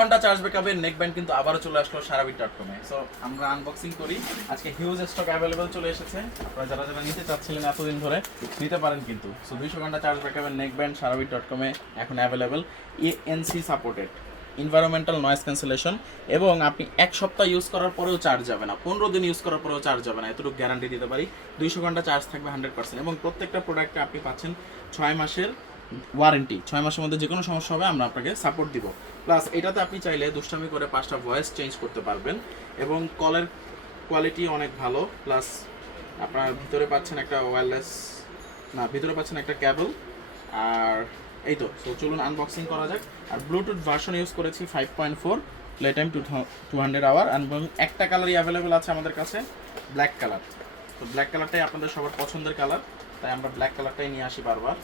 ঘন্টা charge ব্যাকআপের neck band কিন্তু আবারও চলে আসলো সারাবিট.com-এ। সো আমরা আনবক্সিং করি। আজকে হিউজ স্টক অ্যাভেলেবল চলে এসেছে। আপনারা যারা যারা নিতে চাচ্ছিলেন এতদিন ধরে নিতে পারেন কিন্তু। সো 200 ঘন্টা চার্জ ব্যাকআপের নেক ব্যান্ড সারাবিট.com-এ এখন available. ANC supported, environmental noise cancellation, এবং আপনি এক সপ্তাহ ইউজ করার পরেও চার্জ যাবে না, 15 দিন ইউজ করার পরেও চার্জ যাবে না, এতটুকু গ্যারান্টি দিতে পারি। 200 ঘন্টা চার্জ থাকবে 100%, এবং প্রত্যেকটা প্রোডাক্টে আপনি পাচ্ছেন 6 মাসের ওয়ারেন্টি। 6 মাসের মধ্যে যে কোনো সমস্যা হবে আমরা আপনাকে সাপোর্ট দিব। প্লাস এটাতে আপনি চাইলে দুষ্টামি করে 5টা ভয়েস চেঞ্জ করতে পারবেন, এবং কলের কোয়ালিটি অনেক ভালো। প্লাস আপনার ভিতরে পাচ্ছেন একটা ওয়্যারলেস, না ভিতরে পাচ্ছেন একটা ক্যাবল। আর এই তো, সো চলুন আনবক্সিং করা যাক। আর ব্লুটুথ ভার্সন ইউজ করেছি 5.4, প্লে টাইম 200 আওয়ার, এবং একটা কালারই অ্যাভেলেবেল আছে আমাদের কাছে, ব্ল্যাক কালার। তো ব্ল্যাক কালারটাই আপনাদের সবার পছন্দের কালার, তাই আমরা ব্ল্যাক কালারটাই নিয়ে আসি বারবার।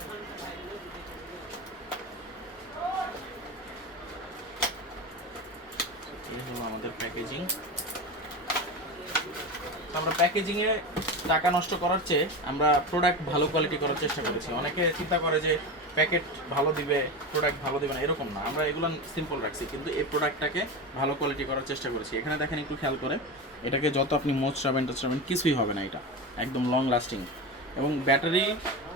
এই হলো আমাদের প্যাকেজিং। আমরা প্যাকেজিংয়ে টাকা নষ্ট করার চেয়ে আমরা প্রোডাক্ট ভালো কোয়ালিটি করার চেষ্টা করেছি। অনেকে চিন্তা করে যে প্যাকেট ভালো দিবে, প্রোডাক্ট ভালো দিবে না, এরকম না। আমরা এগুলো সিম্পল রাখছি, কিন্তু এই প্রোডাক্টটাকে ভালো কোয়ালিটি করার চেষ্টা করেছি। এখানে দেখেন একটু খেয়াল করে, এটাকে যত আপনি মোচড়াবেন কিছুই হবে না, এটা একদম লং লাস্টিং। এবং ব্যাটারি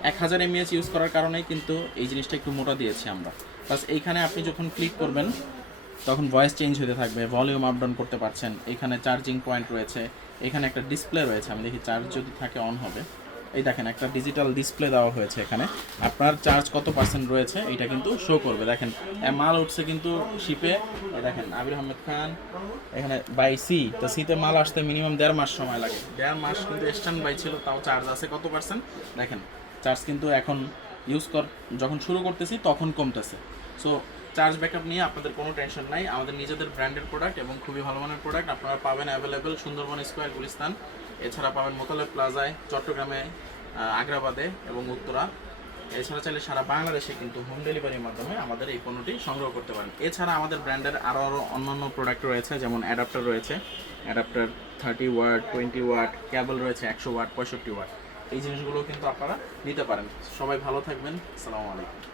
1000 mAh ইউজ করার কারণেই কিন্তু এই জিনিসটা একটু মোটা দিয়েছি আমরা। প্লাস এইখানে আপনি যখন ক্লিক করবেন তখন ভয়েস চেঞ্জ হতে থাকবে, ভলিউম আপ ডাউন করতে পারছেন। এখানে চার্জিং পয়েন্ট রয়েছে, এখানে একটা ডিসপ্লে রয়েছে, আমি দেখি চার্জ যদি থাকে অন হবে। এই দেখেন একটা ডিজিটাল ডিসপ্লে দেওয়া হয়েছে, এখানে আপনার চার্জ কত পার্সেন্ট রয়েছে এটা কিন্তু শো করবে। দেখেন মাল উঠছে কিন্তু শিপে, দেখেন আবির আহমেদ খান এখানে বাই সি। তো সিতে মাল আসতে মিনিমাম 1.5 মাস সময় লাগে, 1.5 মাস কিন্তু স্ট্যান্ড বাই ছিল, তাও চার্জ আছে কত পার্সেন্ট দেখেন। চার্জ কিন্তু এখন যখন শুরু করতেছি তখন কমতেছে। সো চার্জ ব্যাকআপ নিয়ে আপনাদের কোনো টেনশন নাই। আমাদের নিজেদের ব্র্যান্ডের প্রোডাক্ট এবং খুবই ভালো মানের প্রোডাক্ট আপনারা পাবেন অ্যাভেলেবেল সুন্দরবন স্কোয়ার, গুলিস্তান। এছাড়া পাবেন মোতালেব প্লাজায়, চট্টগ্রামে, আগ্রাবাদে এবং উত্তরা। এছাড়া চাইলে সারা বাংলাদেশে কিন্তু হোম ডেলিভারির মাধ্যমে আমাদের এই পণ্যটি সংগ্রহ করতে পারেন। এছাড়া আমাদের ব্র্যান্ডের আরও অন্যান্য প্রোডাক্ট রয়েছে, যেমন অ্যাডাপ্টার রয়েছে, অ্যাডাপ্টার 30 ওয়াট, 20 ওয়াট, ক্যাবল রয়েছে 100 ওয়াট, 65 ওয়াট। এই জিনিসগুলো কিন্তু আপনারা নিতে পারেন। সবাই ভালো থাকবেন, আসসালামু আলাইকুম।